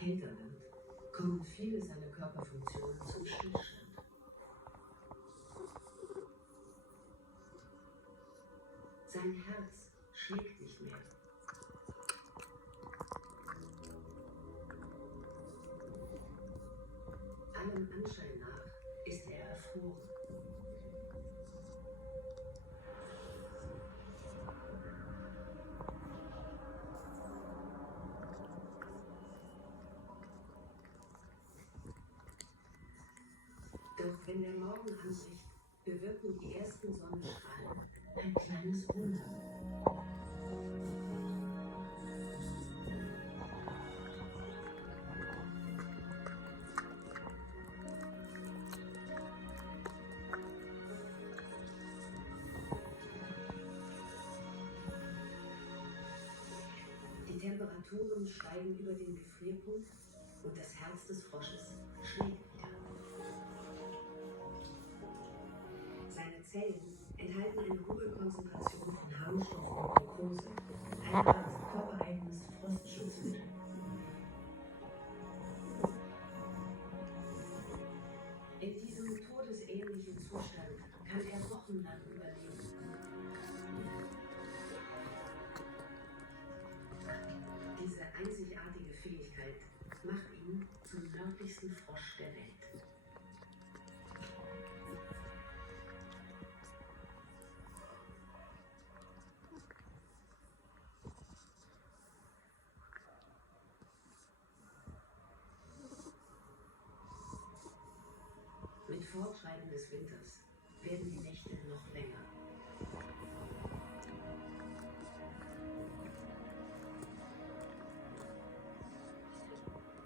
kälter wird, kommen viele seiner Körperfunktionen zum Stillstand. Sein Herz schlägt nicht mehr. Allem Anschein nach ist er erfroren. Doch wenn der Morgen anbricht, bewirken die ersten Sonnenstrahlen ein kleines Wunder. Die Temperaturen steigen über den Gefrierpunkt und das Herz des Frosches schlägt wieder. Seine Zellen enthalten eine hohe Konzentration von Harnstoff und Glucose, eine Art körpereigenes Frostschutzmittel. In diesem todesähnlichen Zustand kann er wochenlang überleben. Diese einzigartige Fähigkeit macht ihn zum nördlichsten Frosch der Welt. Mit Fortschreiten des Winters werden die Nächte noch länger.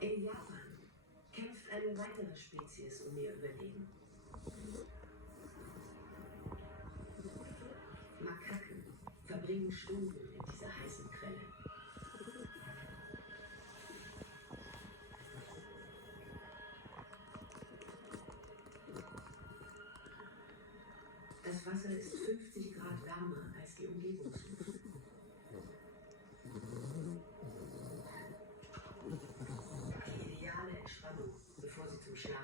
In Japan kämpft eine weitere Spezies um ihr Überleben. Makaken verbringen Stunden in dieser heißen Quelle. Das Wasser ist 50 Grad wärmer als die Umgebungsluft. Die ideale Entspannung, bevor sie zum Schlafen